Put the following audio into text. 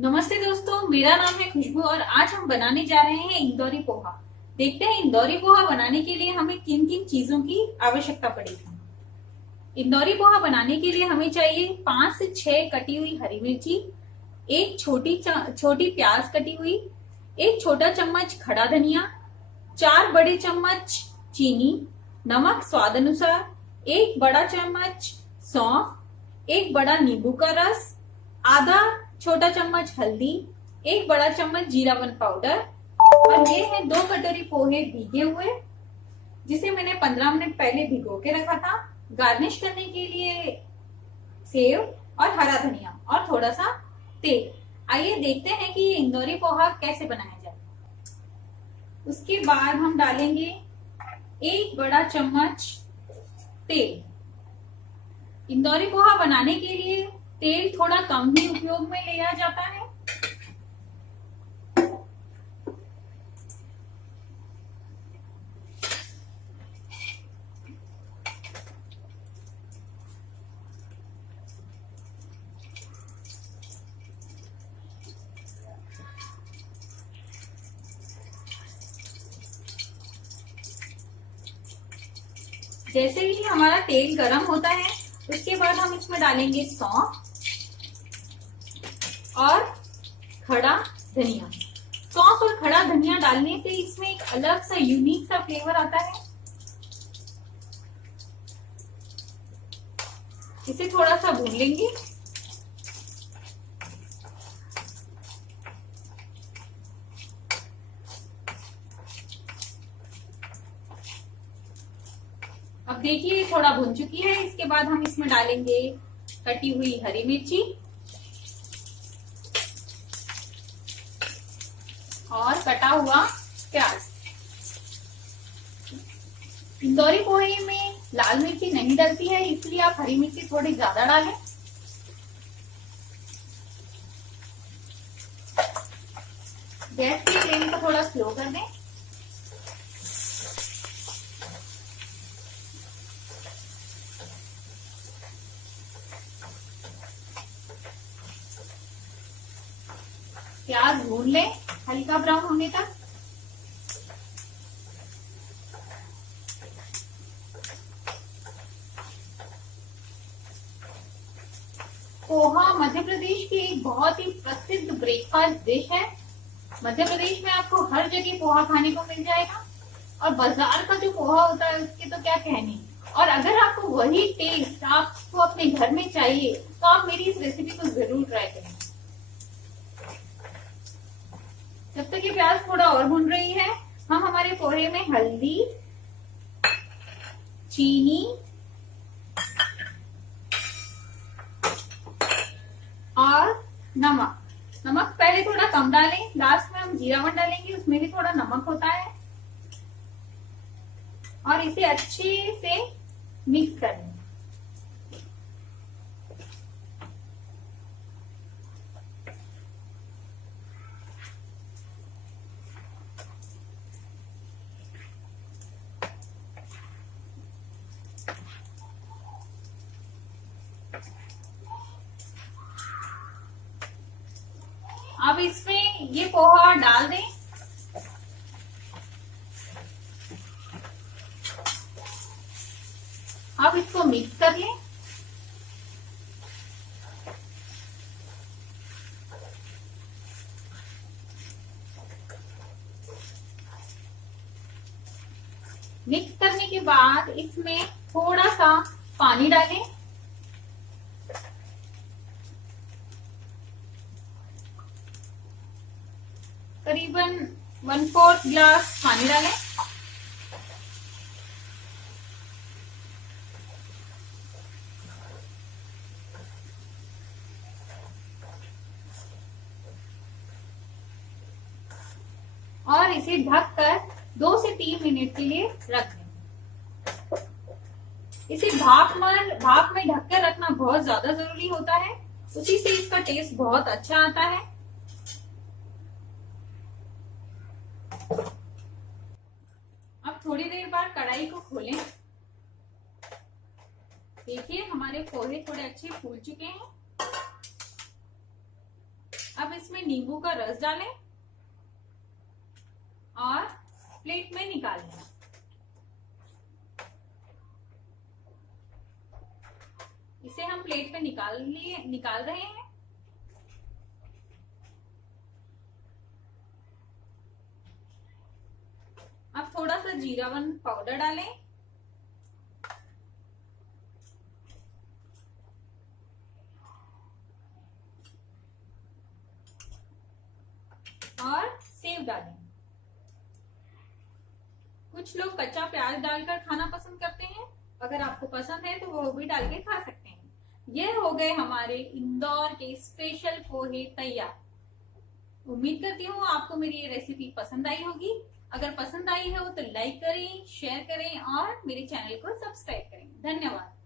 नमस्ते दोस्तों, मेरा नाम है खुशबू और आज हम बनाने जा रहे हैं इंदौरी पोहा। देखते हैं इंदौरी पोहा बनाने के लिए हमें किन किन चीजों की आवश्यकता पड़ेगी। इंदौरी पोहा बनाने के लिए हमें चाहिए 5 से 6 कटी हुई हरी मिर्ची, एक छोटी प्याज कटी हुई, एक छोटा चम्मच खड़ा धनिया, 4 बड़े चम्मच चीनी, नमक स्वाद अनुसार, एक बड़ा चम्मच सौंफ, एक बड़ा नींबू का रस, आधा छोटा चम्मच हल्दी, एक बड़ा चम्मच जीरावन पाउडर और ये है 2 कटोरी पोहे भीगे हुए जिसे मैंने 15 मिनट पहले भिगो के रखा था। गार्निश करने के लिए सेव और हरा धनिया और थोड़ा सा तेल। आइए देखते हैं कि ये इंदौरी पोहा कैसे बनाया जाए। उसके बाद हम डालेंगे 1 बड़ा चम्मच तेल। इंदौरी पोहा बनाने के लिए तेल थोड़ा कम ही उपयोग में लिया जाता है। जैसे ही हमारा तेल गरम होता है उसके बाद हम इसमें डालेंगे सौंफ और खड़ा धनिया। सौंफ और खड़ा धनिया डालने से इसमें एक अलग सा यूनिक सा फ्लेवर आता है। इसे थोड़ा सा भून लेंगे। अब देखिए थोड़ा भुन चुकी है। इसके बाद हम इसमें डालेंगे कटी हुई हरी मिर्ची और कटा हुआ प्याज। इंदौरी पोहे में लाल मिर्ची नहीं डलती है, इसलिए आप हरी मिर्ची थोड़ी ज्यादा डालें। गैस की फ्लेम को थोड़ा स्लो कर दें। प्याज भून लें हल्का ब्राउन होने तक। पोहा मध्य प्रदेश की एक बहुत ही प्रसिद्ध ब्रेकफास्ट डिश है। मध्य प्रदेश में आपको हर जगह पोहा खाने को मिल जाएगा और बाजार का जो पोहा होता है उसके तो क्या कहने। और अगर आपको वही टेस्ट आपको अपने घर में चाहिए तो आप मेरी इस रेसिपी को जरूर ट्राई करें। जब तक ये प्याज थोड़ा और भून रही है हम हमारे पोहे में हल्दी, चीनी और नमक पहले थोड़ा कम डालें। लास्ट में हम जीरावन डालेंगे, उसमें भी थोड़ा नमक होता है। और इसे अच्छे से मिक्स कर लें। अब इसमें ये पोहा डाल दें। अब इसको मिक्स कर लें। मिक्स करने के बाद इसमें थोड़ा सा पानी डालें। करीबन 1/4 ग्लास पानी डालें। और इसे ढककर 2 से 3 मिनट के लिए रख दें। इसे भाप में ढककर रखना बहुत ज्यादा जरूरी होता है, उसी से इसका टेस्ट बहुत अच्छा आता है। अब थोड़ी देर बाद कढ़ाई को खोलें। देखिए हमारे पोहे थोड़े अच्छे फूल चुके हैं। अब इसमें नींबू का रस डालें और प्लेट में निकाल लें। इसे हम प्लेट में निकाल रहे हैं। अब थोड़ा सा जीरावन पाउडर डालें और सेव डालें। कुछ लोग कच्चा प्याज डालकर खाना पसंद करते हैं, अगर आपको पसंद है तो वो भी डाल के खा सकते हैं। ये हो गए हमारे इंदौर के स्पेशल पोहे तैयार। उम्मीद करती हूँ आपको मेरी ये रेसिपी पसंद आई होगी। अगर पसंद आई हो तो लाइक करें, शेयर करें और मेरे चैनल को सब्सक्राइब करें। धन्यवाद।